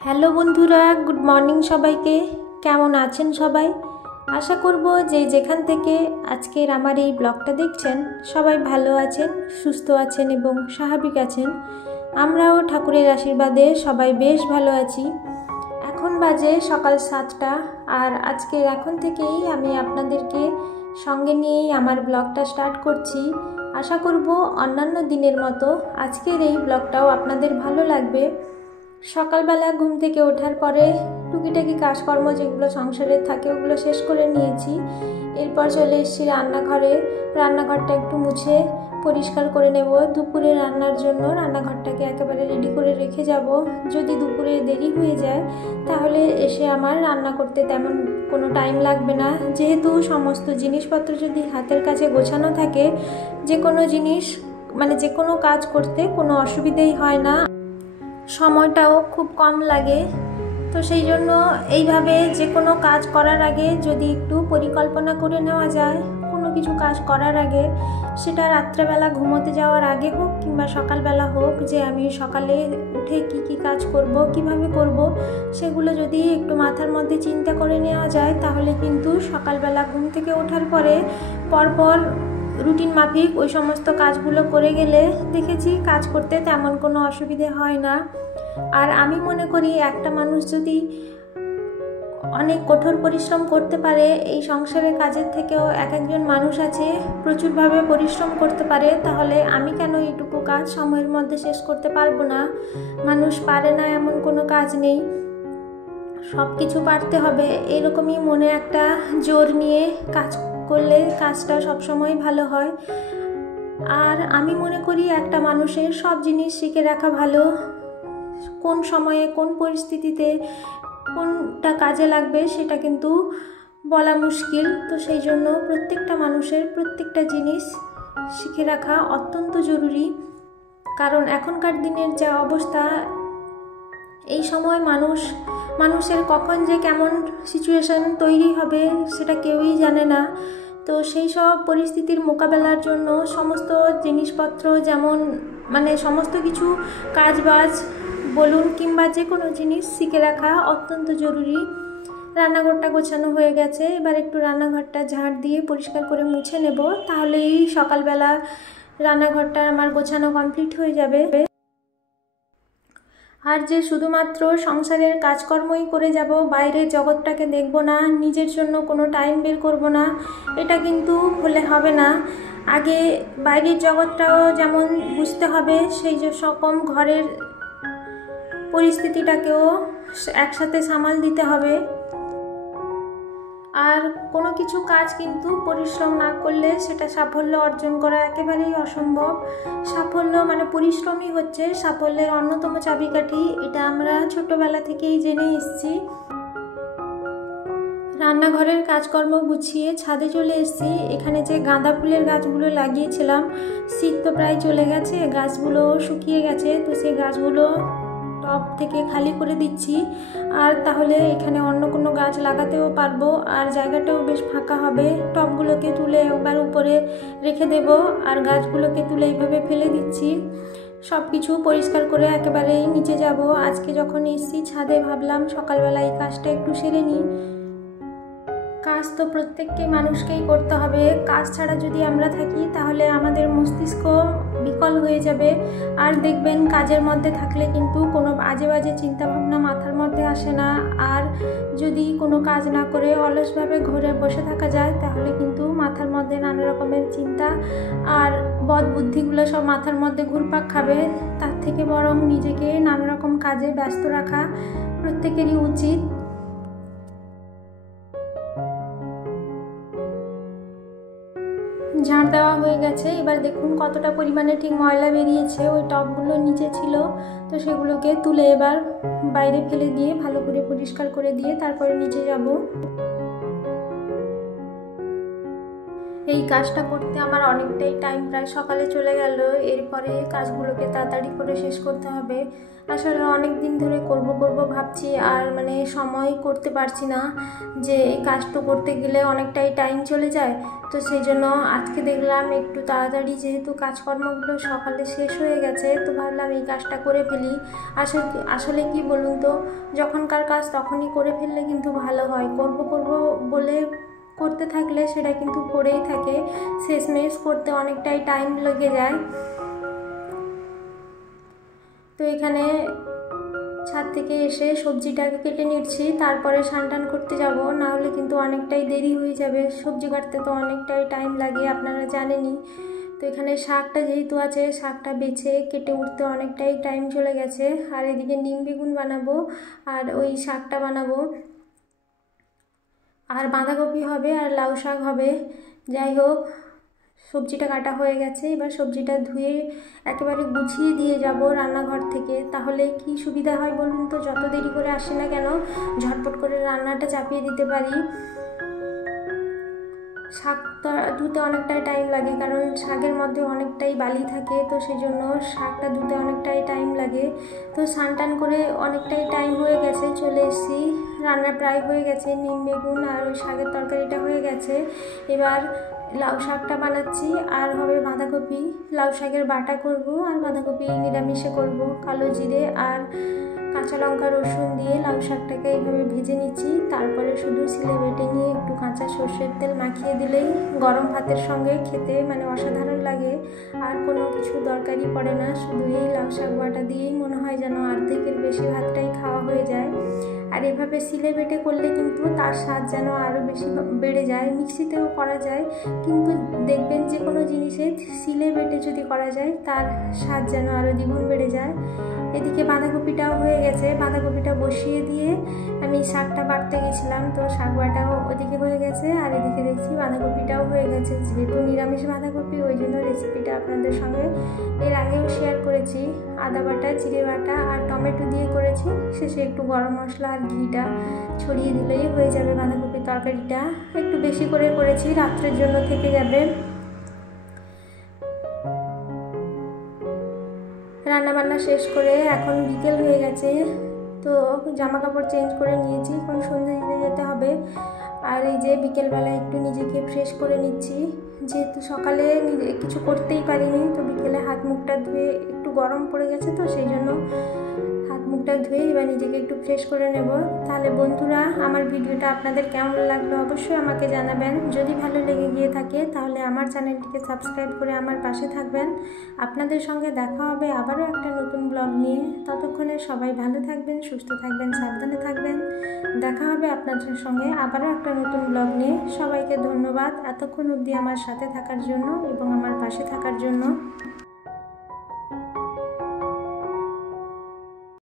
Hello বন্ধুরা, good morning সবাইকে। কেমন আছেন সবাই? আশা করব যে যেখান থেকে আজকের আমার এই ব্লগটা দেখছেন সবাই ভালো আছেন, সুস্থ আছেন এবং স্বাভাবিক আছেন। আমরাও ঠাকুরের আশীর্বাদে সবাই বেশ ভালো আছি। এখন বাজে সকাল 7টা, আর আজকের এখন থেকেই আমি আপনাদেরকে সঙ্গে নিয়েই আমার ব্লগটা স্টার্ট করছি। আশা করব অন্যান্য দিনের মতো আজকের এই ব্লগটাও আপনাদের ভালো লাগবে। সকালবেলা ঘুম থেকে ওঠার পরে টুকিটাকি কাজকর্ম যেগুলো সংসারের থাকে ওগুলো শেষ করে নিয়েছি। এরপর চলে এসেছি রান্নাঘরে। রান্নাঘরটা একটু মুছে পরিষ্কার করে নেব। দুপুরে রান্নার জন্য রান্নাঘরটাকে একেবারে রেডি করে রেখে যাব। যদি দুপুরে দেরি হয়ে যায় তাহলে এসে আমার রান্না করতে তেমন কোনো টাইম লাগবে না, যেহেতু সমস্ত জিনিসপত্র যদি হাতের কাছে গোছানো থাকে যে কোনো জিনিস যে কোনো কাজ করতে কোনো অসুবিধেই হয় না, সময়টাও খুব কম লাগে। তো সেই জন্য এইভাবে যে কোনো কাজ করার আগে যদি একটু পরিকল্পনা করে নেওয়া যায়, কোনো কিছু কাজ করার আগে, সেটা রাত্রেবেলা ঘুমোতে যাওয়ার আগে হোক কিংবা সকালবেলা হোক, যে আমি সকালে উঠে কি কাজ করব, কিভাবে করব, সেগুলো যদি একটু মাথার মধ্যে চিন্তা করে নেওয়া যায় তাহলে কিন্তু সকালবেলা ঘুম থেকে ওঠার পরে পরপর রুটিন মাফিক ওই সমস্ত কাজগুলো করে গেলে দেখেছি কাজ করতে তেমন কোনো অসুবিধে হয় না। আর আমি মনে করি একটা মানুষ যদি অনেক কঠোর পরিশ্রম করতে পারে, এই সংসারের কাজের থেকেও একজন মানুষ আছে প্রচুরভাবে পরিশ্রম করতে পারে, তাহলে আমি কেন এইটুকু কাজ সময়ের মধ্যে শেষ করতে পারবো না? মানুষ পারে না এমন কোনো কাজ নেই, সব কিছু পারতে হবে, এরকমই মনে একটা জোর নিয়ে কাজ করলে কাজটা সবসময় ভালো হয়। আর আমি মনে করি একটা মানুষের সব জিনিস শিখে রাখা ভালো। কোন সময়ে কোন পরিস্থিতিতে কোনটা কাজে লাগবে সেটা কিন্তু বলা মুশকিল। তো সেই জন্য প্রত্যেকটা মানুষের প্রত্যেকটা জিনিস শিখে রাখা অত্যন্ত জরুরি, কারণ এখনকার দিনের যা অবস্থা, এই সময় মানুষের কখন যে কেমন সিচুয়েশন তৈরি হবে সেটা কেউই জানে না। তো সেই সব পরিস্থিতির মোকাবেলার জন্য সমস্ত জিনিসপত্র, যেমন সমস্ত কিছু কাজবাজ বলুন কিংবা যে কোনো জিনিস শিখে রাখা অত্যন্ত জরুরি। রান্নাঘরটা গোছানো হয়ে গেছে, এবার একটু রান্নাঘরটা ঝাড় দিয়ে পরিষ্কার করে মুছে নেব, তাহলেই সকালবেলা রান্নাঘরটা আমার গোছানো কমপ্লিট হয়ে যাবে। আর যে শুধুমাত্র সংসারের কাজকর্মই করে যাব, বাইরের জগৎটাকে দেখব না, নিজের জন্য কোনো টাইম বের করব না, এটা কিন্তু হলে হবে না। আগে বাইরের জগৎটাও যেমন বুঝতে হবে, সেই যে রকম ঘরের পরিস্থিতিটাকেও একসাথে সামাল দিতে হবে। আর কোনো কিছু কাজ কিন্তু পরিশ্রম না করলে সেটা সাফল্য অর্জন করা একেবারেই অসম্ভব। সাফল্য পরিশ্রমই হচ্ছে সাফল্যের অন্যতম চাবিকাঠি, এটা আমরা ছোটবেলা থেকেই জেনে এসেছি। রান্নাঘরের কাজকর্ম গুছিয়ে ছাদে চলে এসেছি। এখানে যে গাঁদা ফুলের গাছগুলো লাগিয়েছিলাম, শীত তো প্রায় চলে গেছে, গাছগুলো শুকিয়ে গেছে, তো সেই গাছগুলো টব থেকে খালি করে দিচ্ছি। আর তাহলে এখানে অন্য কোনো গাছ লাগাতেও পারবো, আর জায়গাটাও বেশ ফাঁকা হবে। টবগুলোকে তুলে একবার উপরে রেখে দেব, আর গাছগুলোকে তুলে এইভাবে ফেলে দিচ্ছি। সব কিছু পরিষ্কার করে একেবারেই নিচে যাব। আজকে যখন এসেছি ছাদে, ভাবলাম সকালবেলা এই কাজটা একটু সেরে নিই। কাজ তো প্রত্যেককে মানুষকেই করতে হবে, কাজ ছাড়া যদি আমরা থাকি তাহলে আমাদের মস্তিষ্ক বিকল হয়ে যাবে। আর দেখবেন কাজের মধ্যে থাকলে কিন্তু কোনো বাজে বাজে চিন্তাভাবনা মাথার মধ্যে আসে না। আর যদি কোনো কাজ না করে অলসভাবে ঘরে বসে থাকা যায় তাহলে কিন্তু মাথার মধ্যে নানা রকমের চিন্তা আর বদ বুদ্ধিগুলো সব মাথার মধ্যে ঘুরপাক খাবে। তার থেকে বরং নিজেকে নানা রকম কাজে ব্যস্ত রাখা প্রত্যেকেরই উচিত। ঝাড় দেওয়া হয়ে গেছে, এবার দেখুন কতটা পরিমাণে ঠিক ময়লা বেরিয়েছে। ওই টবগুলো নিচে ছিল, তো সেগুলোকে তুলে এবার বাইরে ফেলে দিয়ে ভালো করে পরিষ্কার করে দিয়ে তারপরে নিচে যাব। এই কাজটা করতে আমার অনেকটাই টাইম প্রায় সকালে চলে গেল। এরপরে কাজগুলোকে তাড়াতাড়ি করে শেষ করতে হবে। আসলে অনেক দিন ধরে করব ভাবছি, আর মানে সময় করতে পারছি না, যে এই কাজটা করতে গেলে অনেকটাই টাইম চলে যায়। তো সেই জন্য আজকে দেখলাম একটু তাড়াতাড়ি, যেহেতু কাজকর্মগুলো সকালে শেষ হয়ে গেছে, তো ভাবলাম এই কাজটা করে ফেলি। আসলে কি বলুন তো, যখনকার কাজ তখনই করে ফেললে কিন্তু ভালো হয়। করব বলে করতে থাকলে সেটা কিন্তু পড়েই থাকে, শেষমেশ করতে অনেকটাই টাইম লেগে যায়। তো এখানে ছাদ থেকে এসে সবজিটাকে কেটে নিচ্ছি, তারপরে স্নান করতে যাব, না হলে কিন্তু অনেকটাই দেরি হয়ে যাবে। সবজি কাটতে তো অনেকটাই টাইম লাগে, আপনারা জানেনই। তো এখানে শাকটা যেহেতু আছে, শাকটা বেছে কেটে উঠতে অনেকটাই টাইম চলে গেছে। আর এদিকে নিম বেগুন বানাবো, আর ওই শাকটা বানাবো, আর বাঁধাকপি হবে, আর লাউ শাক হবে। যাই হোক, সবজিটা কাটা হয়ে গেছে, এবার সবজিটা ধুয়ে একেবারে গুছিয়ে দিয়ে যাব রান্নাঘর থেকে। তাহলে কি সুবিধা হয় বলুন তো, যত দেরি করে আসি না কেন ঝটপট করে রান্নাটা চাপিয়ে দিতে পারি। শাকটা ধুতে অনেকটাই টাইম লাগে, কারণ শাকের মধ্যে অনেকটাই বালি থাকে, তো সেই জন্য শাকটা ধুতে অনেকটাই টাইম লাগে। তো স্নান করে অনেকটাই টাইম হয়ে গেছে, চলে এসেছি, রান্না প্রায় হয়ে গেছে। নিম বেগুন আর ওই শাকের তরকারিটা হয়ে গেছে। এবার লাউ শাকটা বানাচ্ছি, আর হবে বাঁধাকপি। লাউ শাকের বাটা করব, আর বাঁধাকপি নিরামিষে করব। কালো জিরে আর কাঁচা লঙ্কা রসুন দিয়ে লাউ শাকটাকে এইভাবে ভেজে নিচ্ছি। তারপরে শুধু সিলে বেটে নিয়ে একটু কাঁচা সর্ষের তেল মাখিয়ে দিলেই গরম ভাতের সঙ্গে খেতে মানে অসাধারণ লাগে। আর কোনো কিছু দরকারই পড়ে না, শুধু এই লাউ শাক বাটা দিয়েই মনে হয় যেন অর্ধেকের বেশি ভাতটাই খাওয়া হয়ে যায়। আর এভাবে সিলে বেটে করলে কিন্তু তার স্বাদ যেন আরও বেশি বেড়ে যায়। মিক্সিতেও করা যায়, কিন্তু দেখবেন যে কোনো জিনিসে সিলে বেটে যদি করা যায়, তার স্বাদ যেন আরও দ্বিগুণ বেড়ে যায়। এদিকে বাঁধাকপিটাও হয়ে গেছে, বাঁধাকপিটা বসিয়ে দিয়ে আমি শাকটা বাটতে গেছিলাম, তো শাক বাটাও ওদিকে হয়ে গেছে, আর এদিকে দেখছি বাঁধাকপিটাও হয়ে গেছে। যেহেতু নিরামিষ বাঁধাকপি, ওই জন্য রেসিপিটা আপনাদের সঙ্গে এর আগেও শেয়ার করেছি। আদা বাটা, জিরে বাটা আর টমেটো দিয়ে করেছি, শেষে একটু গরম মশলা আর ঘিটা ছড়িয়ে দিলেই হয়ে যাবে বাঁধাকপির তরকারিটা। একটু বেশি করে করেছি, রাত্রের জন্য থেকে যাবে। রান্নাবান্না শেষ করে এখন বিকেল হয়ে গেছে, তো জামা কাপড় চেঞ্জ করে নিয়েছি, এখন সন্ধ্যে দিতে যেতে হবে। আর এই যে বিকেলবেলা একটু নিজেকে ফ্রেশ করে নিচ্ছি, যেহেতু সকালে কিছু করতেই পারিনি, তো বিকেলে হাত মুখটা ধুয়ে, একটু গরম পড়ে গেছে তো সেই জন্য হাত মুখটা ধুয়ে এবার নিজেকে একটু ফ্রেশ করে নেব। তাহলে বন্ধুরা, আমার ভিডিওটা আপনাদের কেমন লাগলো অবশ্যই আমাকে জানাবেন। যদি ভালো লেগে গিয়ে থাকে তাহলে আমার চ্যানেলটিকে সাবস্ক্রাইব করে আমার পাশে থাকবেন। আপনাদের সঙ্গে দেখা হবে আবারও একটা নতুন ব্লগ নিয়ে। ততক্ষণে সবাই ভালো থাকবেন, সুস্থ থাকবেন, সাবধানে থাকবেন। দেখা হবে আপনাদের সঙ্গে আবারও একটা নতুন ব্লগ নিয়ে। সবাইকে ধন্যবাদ এতক্ষণ অবধি আমার সাথে থাকার জন্য এবং আমার পাশে থাকার জন্য।